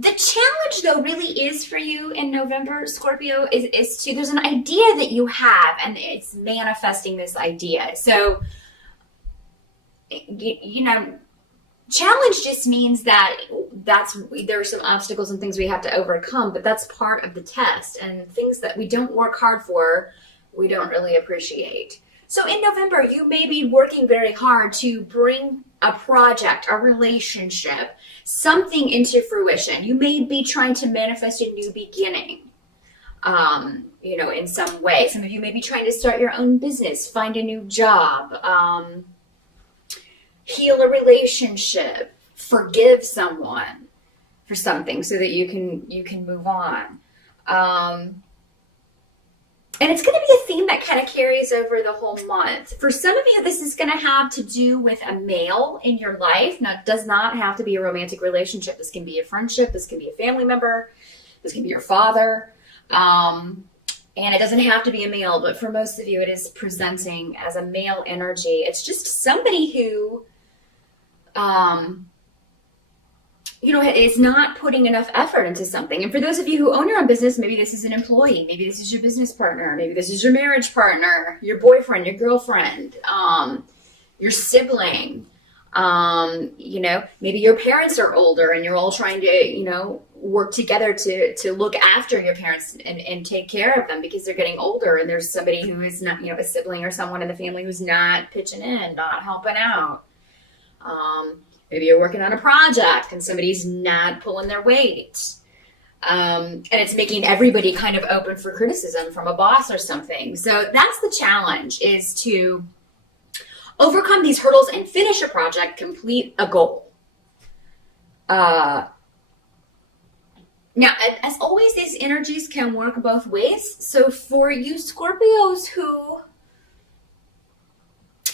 The challenge, though, really is for you in November, Scorpio, is to, there's an idea that you have, and it's manifesting this idea. So, you know, challenge just means that there are some obstacles and things we have to overcome, but that's part of the test. And things that we don't work hard for, we don't really appreciate. So in November, you may be working very hard to bring a project, a relationship, something into fruition. You may be trying to manifest a new beginning, you know, in some way. Some of you may be trying to start your own business, find a new job, heal a relationship, forgive someone for something so that you can move on. And it's going to be a theme that kind of carries over the whole month. For some of you, this is going to have to do with a male in your life. Now, it does not have to be a romantic relationship. This can be a friendship. This can be a family member. This can be your father. And it doesn't have to be a male, but for most of you, it is presenting as a male energy. It's just somebody who, you know, is not putting enough effort into something. And for those of you who own your own business, maybe this is an employee, maybe this is your business partner, maybe this is your marriage partner, your boyfriend, your girlfriend, your sibling, you know, maybe your parents are older and you're all trying to, you know, work together to look after your parents and take care of them because they're getting older, and there's somebody who is not, you know, a sibling or someone in the family who's not pitching in, not helping out. Maybe you're working on a project and somebody's not pulling their weight. And it's making everybody kind of open for criticism from a boss or something. So that's the challenge, is to overcome these hurdles and finish a project, complete a goal. Now, as always, these energies can work both ways. So for you Scorpios who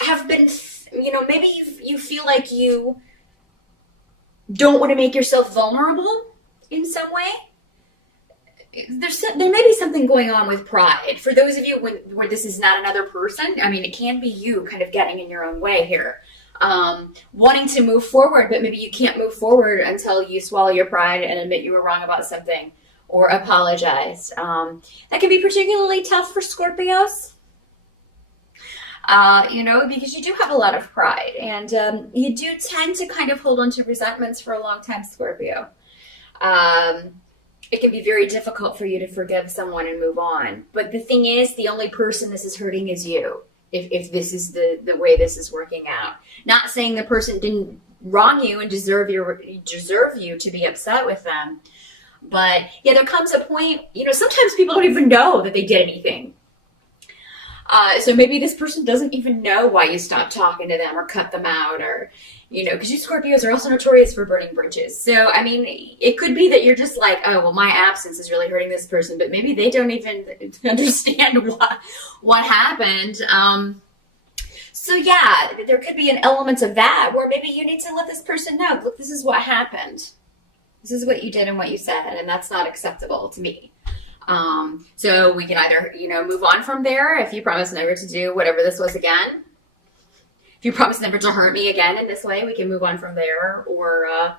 have been, you know, maybe you feel like you don't want to make yourself vulnerable in some way. There may be something going on with pride. For those of you where this is not another person, I mean, it can be you kind of getting in your own way here. Wanting to move forward, but maybe you can't move forward until you swallow your pride and admit you were wrong about something or apologize. That can be particularly tough for Scorpios. You know, because you do have a lot of pride, and you do tend to kind of hold on to resentments for a long time, Scorpio. It can be very difficult for you to forgive someone and move on. But the thing is, the only person this is hurting is you, if this is the way this is working out. Not saying the person didn't wrong you and deserve you to be upset with them. But yeah, there comes a point, you know, sometimes people don't even know that they did anything. So maybe this person doesn't even know why you stopped talking to them or cut them out, or, you know, because you Scorpios are also notorious for burning bridges. So, I mean, it could be that you're just like, oh, well, my absence is really hurting this person, but maybe they don't even understand what happened. So yeah, there could be an element of that where maybe you need to let this person know, look, this is what happened. This is what you did and what you said, and that's not acceptable to me. So we can either, you know, move on from there. If you promise never to do whatever this was again, if you promise never to hurt me again in this way, we can move on from there, or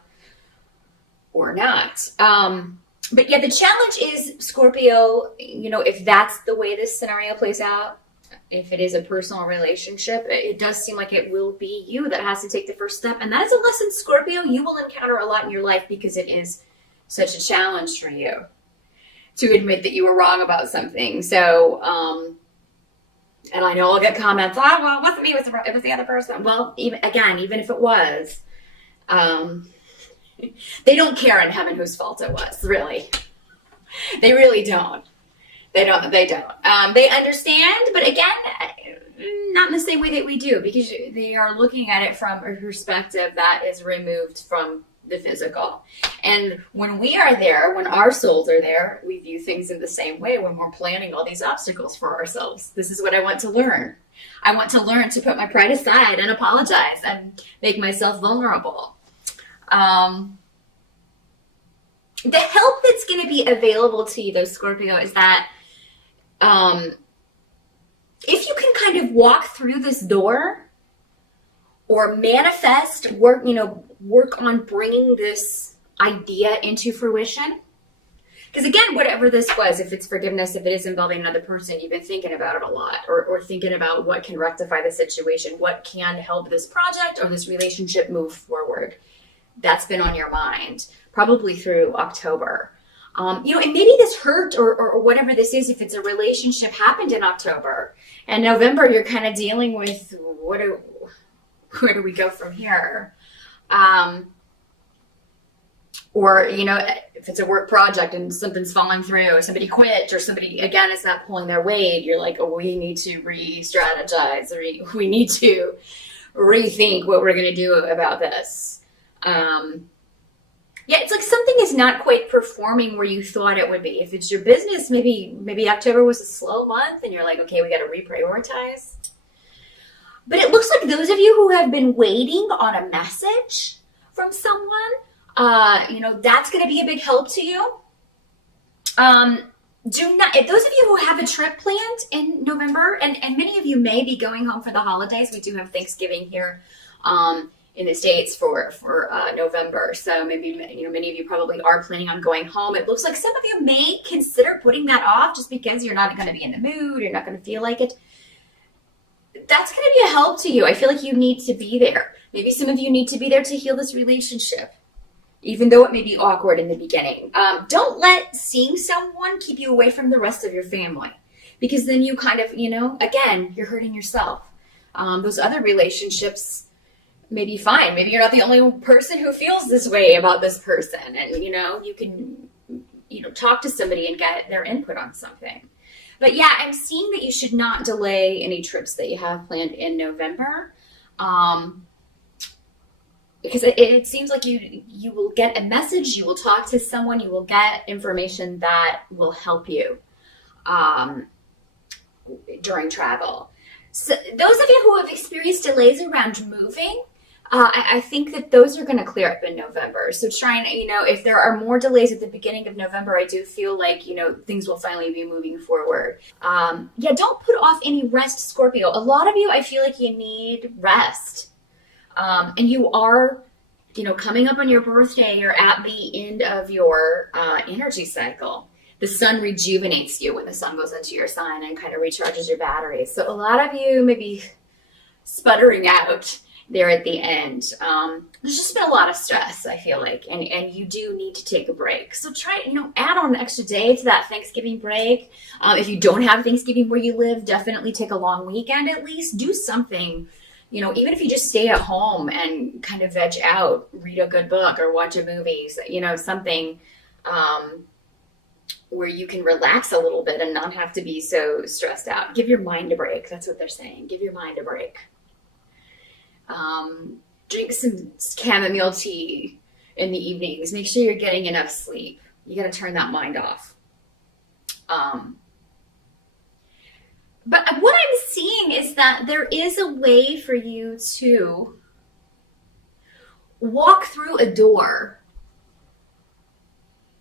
not. But yeah, the challenge is, Scorpio, you know, if that's the way this scenario plays out, if it is a personal relationship, it does seem like it will be you that has to take the first step. And that is a lesson, Scorpio, you will encounter a lot in your life, because it is such a challenge for you to admit that you were wrong about something. So, and I know I'll get comments, oh, well, it wasn't me, it was the other person. Well, even if it was, they don't care in heaven whose fault it was, really. They really don't. They don't. They understand, but again, not in the same way that we do, because they are looking at it from a perspective that is removed from the physical. And when we are there, when our souls are there, we view things in the same way when we're planning all these obstacles for ourselves. This is what I want to learn. I want to learn to put my pride aside and apologize and make myself vulnerable. The help that's going to be available to you, though, Scorpio, is that if you can kind of walk through this door, or manifest, work on bringing this idea into fruition. Because again, whatever this was, if it's forgiveness, if it is involving another person, you've been thinking about it a lot, or thinking about what can rectify the situation, what can help this project or this relationship move forward. That's been on your mind, probably through October. And maybe this hurt or whatever this is, if it's a relationship, happened in October. And November, you're kind of dealing with where do we go from here? Or, if it's a work project and something's falling through, somebody quit, or somebody, again, is not pulling their weight, you're like, oh, we need to re-strategize, or we need to rethink what we're going to do about this. It's like something is not quite performing where you thought it would be. If it's your business, maybe October was a slow month and you're like, okay, we got to reprioritize. But it looks like those of you who have been waiting on a message from someone, that's going to be a big help to you. If those of you who have a trip planned in November, and many of you may be going home for the holidays. We do have Thanksgiving here in the States for November. So maybe, many of you probably are planning on going home. It looks like some of you may consider putting that off just because you're not going to be in the mood. You're not going to feel like it. That's going to be a help to you. I feel like you need to be there. Maybe some of you need to be there to heal this relationship, even though it may be awkward in the beginning. Don't let seeing someone keep you away from the rest of your family, because then you kind of, again, you're hurting yourself. Those other relationships may be fine. Maybe you're not the only person who feels this way about this person, and, you can, talk to somebody and get their input on something. But yeah, I'm seeing that you should not delay any trips that you have planned in November. Because it seems like you will get a message, you will talk to someone, you will get information that will help you during travel. So those of you who have experienced delays around moving, I think that those are going to clear up in November. So try and, if there are more delays at the beginning of November, I do feel like, things will finally be moving forward. Don't put off any rest, Scorpio. A lot of you, I feel like you need rest. And you are, coming up on your birthday, you're at the end of your energy cycle. The sun rejuvenates you when the sun goes into your sign and kind of recharges your batteries. So a lot of you may be sputtering out there at the end. There's just been a lot of stress, I feel like, and you do need to take a break. So try, add on an extra day to that Thanksgiving break. If you don't have Thanksgiving where you live, definitely take a long weekend at least. Do something. Even if you just stay at home and kind of veg out, read a good book or watch a movie, something where you can relax a little bit and not have to be so stressed out. Give your mind a break. That's what they're saying. Give your mind a break. Drink some chamomile tea in the evenings. Make sure you're getting enough sleep. You got to turn that mind off. But what I'm seeing is that there is a way for you to walk through a door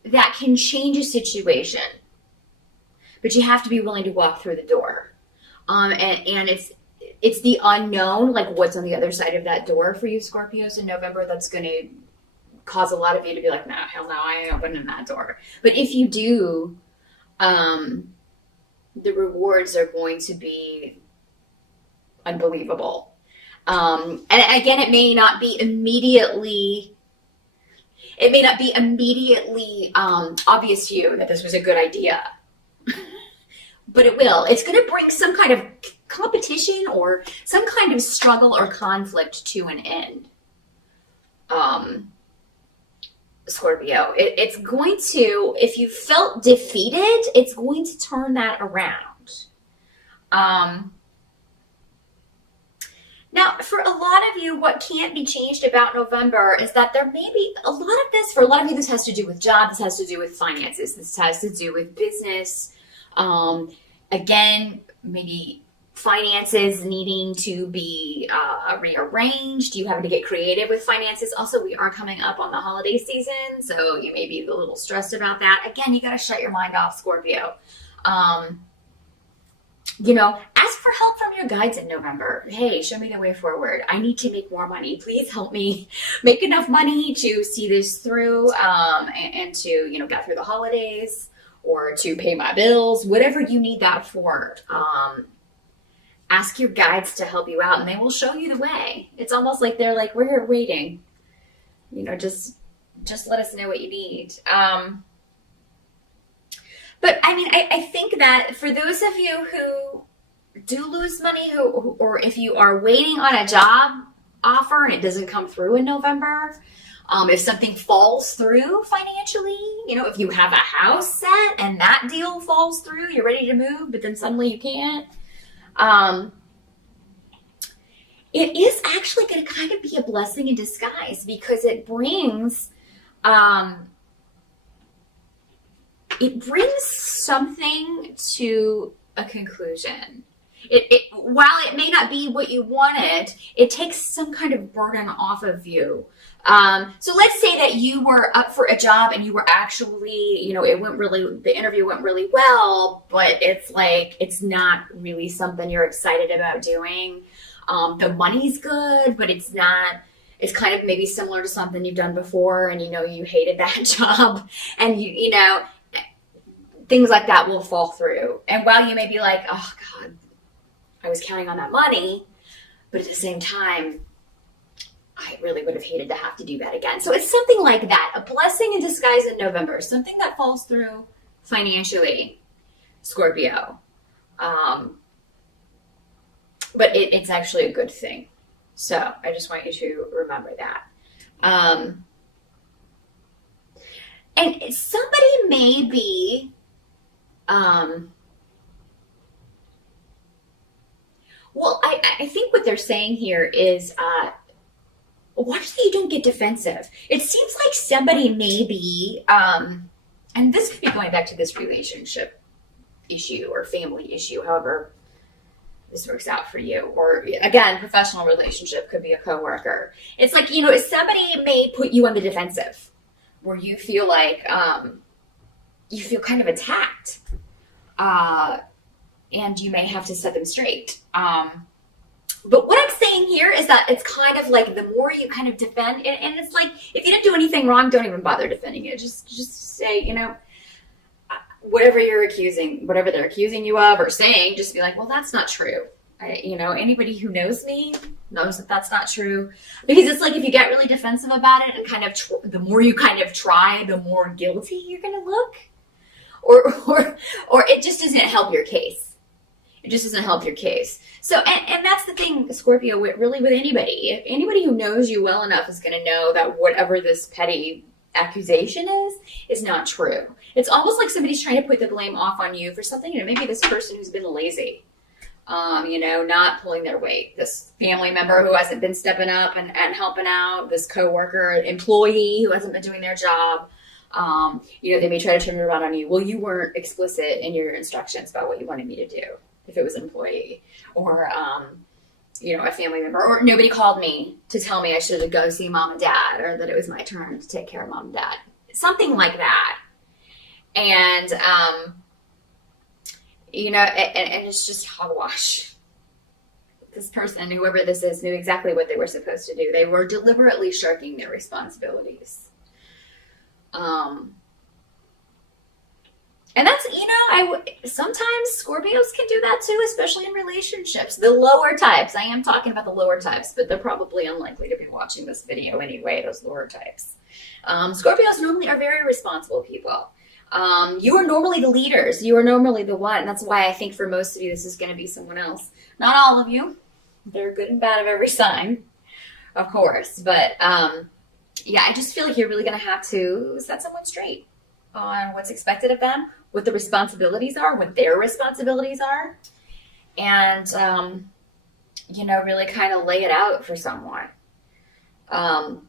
that can change a situation. But you have to be willing to walk through the door. And it's the unknown, like what's on the other side of that door for you, Scorpios, in November, that's going to cause a lot of you to be like, no, hell no, I ain't opening that door. But if you do, the rewards are going to be unbelievable. And again, it may not be immediately obvious to you that this was a good idea, but it will. It's going to bring some kind of competition or some kind of struggle or conflict to an end. Scorpio, it's going to, if you felt defeated, it's going to turn that around. Now, for a lot of you, what can't be changed about November is that there may be a lot of this, for a lot of you, this has to do with job, this has to do with finances, this has to do with business. Again, maybe finances needing to be rearranged. You having to get creative with finances. Also, we are coming up on the holiday season, so you may be a little stressed about that. Again, you got to shut your mind off, Scorpio. ask for help from your guides in November. Hey, show me the way forward. I need to make more money. Please help me make enough money to see this through, and to, get through the holidays, or to pay my bills, whatever you need that for. Ask your guides to help you out, and they will show you the way. It's almost like they're like, we're here waiting. Just let us know what you need. But I mean, I think that for those of you who do lose money, or if you are waiting on a job offer and it doesn't come through in November, if something falls through financially, if you have a house set and that deal falls through, you're ready to move, but then suddenly you can't. It is actually going to kind of be a blessing in disguise, because it brings something to a conclusion. While it may not be what you wanted, it takes some kind of burden off of you. So let's say that you were up for a job and you were actually, the interview went really well, but it's not really something you're excited about doing. The money's good, but it's not. It's kind of maybe similar to something you've done before, and you hated that job, and things like that will fall through. And while you may be like, oh God, I was counting on that money, but at the same time, I really would have hated to have to do that again. So it's something like that, a blessing in disguise in November, something that falls through financially, Scorpio. But it's actually a good thing. So I just want you to remember that. And somebody may be, I think what they're saying here is, watch that you don't get defensive. It seems like somebody may be, and this could be going back to this relationship issue or family issue, however this works out for you. Or again, professional relationship, could be a coworker. It's like, somebody may put you on the defensive, where you feel like, you feel kind of attacked. And you may have to set them straight. But what I'm saying here is that it's kind of like the more you kind of defend, and it's like, if you didn't do anything wrong, don't even bother defending it. Just say, whatever they're accusing you of or saying, just be like, well, that's not true. Anybody who knows me knows that that's not true. Because it's like, if you get really defensive about it and kind of, the more you kind of try, the more guilty you're going to look. Or it just doesn't help your case. It just doesn't help your case. So, and that's the thing, Scorpio, really with anybody. Anybody who knows you well enough is going to know that whatever this petty accusation is not true. It's almost like somebody's trying to put the blame off on you for something. Maybe this person who's been lazy, not pulling their weight. This family member who hasn't been stepping up and helping out. This coworker, employee who hasn't been doing their job. They may try to turn it around on you. Well, you weren't explicit in your instructions about what you wanted me to do. If it was an employee, or, a family member, or nobody called me to tell me I should go see mom and dad, or that it was my turn to take care of mom and dad. Something like that. And, and it's just hogwash. This person, whoever this is, knew exactly what they were supposed to do. They were deliberately shirking their responsibilities. And that's, sometimes Scorpios can do that too, especially in relationships. The lower types, I am talking about the lower types, but they're probably unlikely to be watching this video anyway, those lower types. Scorpios normally are very responsible people. You are normally the leaders. You are normally the one. That's why I think for most of you, this is going to be someone else. Not all of you. They're good and bad of every sign, of course. But, I just feel like you're really going to have to set someone straight on what's expected of them, what the responsibilities are, what their responsibilities are, and, really kind of lay it out for someone. But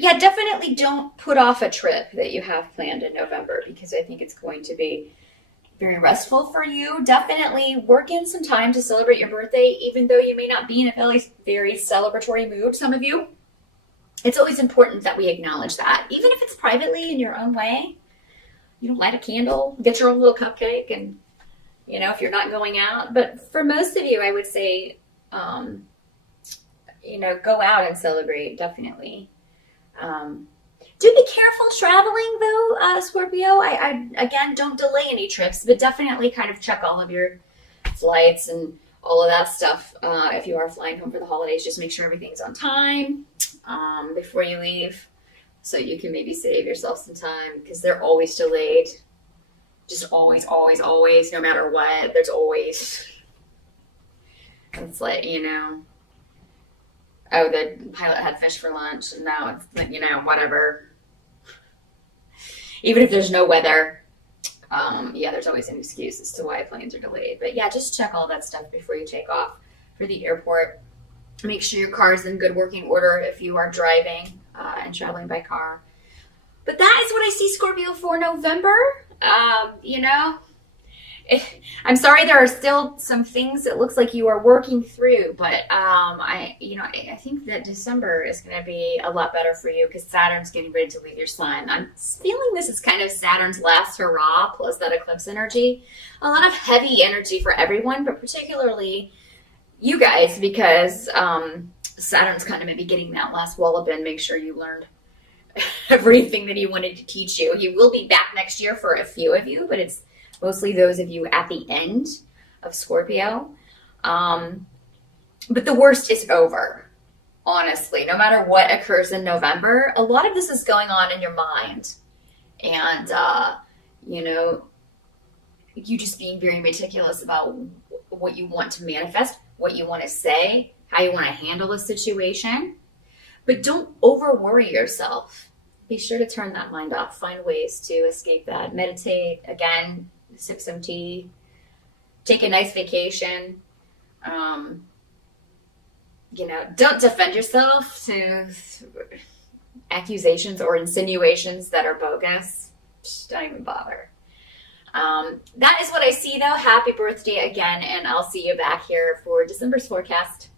definitely don't put off a trip that you have planned in November, because I think it's going to be very restful for you. Definitely work in some time to celebrate your birthday, even though you may not be in a very, very celebratory mood, some of you. It's always important that we acknowledge that, even if it's privately in your own way. Light a candle, get your own little cupcake, and, if you're not going out. But for most of you, I would say, go out and celebrate, definitely. Do be careful traveling, though, Scorpio. I again, don't delay any trips, but definitely kind of check all of your flights and all of that stuff. If you are flying home for the holidays, just make sure everything's on time before you leave, so you can maybe save yourself some time, because they're always delayed. Just always, always, always, no matter what, there's always. It's like, oh, the pilot had fish for lunch, and now it's, whatever. Even if there's no weather, there's always an excuse as to why planes are delayed. But yeah, just check all that stuff before you take off for the airport. Make sure your car is in good working order if you are driving and traveling by car. But that is what I see, Scorpio, for November. I'm sorry, there are still some things it looks like you are working through, but I think that December is going to be a lot better for you, because Saturn's getting ready to leave your sign. I'm feeling this is kind of Saturn's last hurrah, plus that eclipse energy. A lot of heavy energy for everyone, but particularly you guys, because Saturn's kind of maybe getting that last wallop in. Make sure you learned everything that he wanted to teach you. He will be back next year for a few of you, but it's mostly those of you at the end of Scorpio. But the worst is over, honestly. No matter what occurs in November, a lot of this is going on in your mind. And, you just being very meticulous about what you want to manifest, what you want to say, how you want to handle a situation. But don't over worry yourself. Be sure to turn that mind off. Find ways to escape that. Meditate, again, sip some tea, take a nice vacation. Don't defend yourself to accusations or insinuations that are bogus. Just don't even bother. That is what I see, though. Happy birthday again, and I'll see you back here for December's forecast.